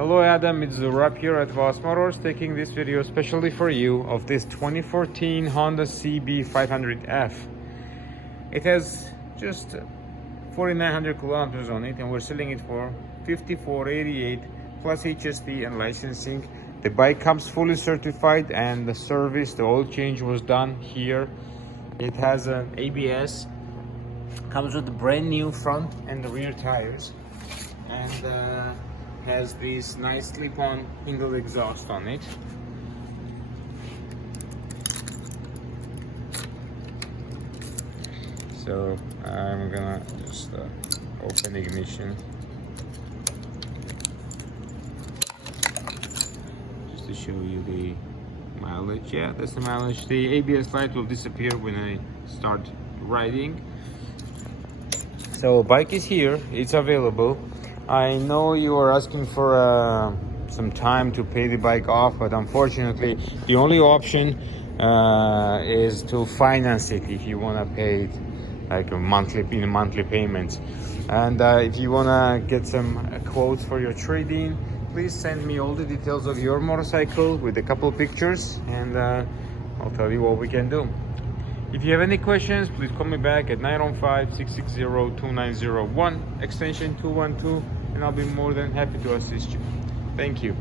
Hello Adam, it's Zurab here at Voss Motors, taking this video especially for you of this 2014 Honda CB500F. It has just 4,900 kilometers on it and we're selling it for $54.88 plus HST and licensing. The bike comes fully certified and the service, the oil change was done here. It has an ABS, comes with the brand new front and the rear tires, and has this nice slip-on single exhaust on it. So I'm gonna just open ignition just to show you the mileage. Yeah, that's the mileage. The ABS light will disappear when I start riding. So bike is here, it's available. I know you are asking for some time to pay the bike off, but unfortunately the only option is to finance it if you want to pay it like monthly payments. And if you want to get some quotes for your trade-in, please send me all the details of your motorcycle with a couple pictures, and I'll tell you what we can do. If you have any questions, please call me back at 905-660-2901, extension 212, and I'll be more than happy to assist you. Thank you.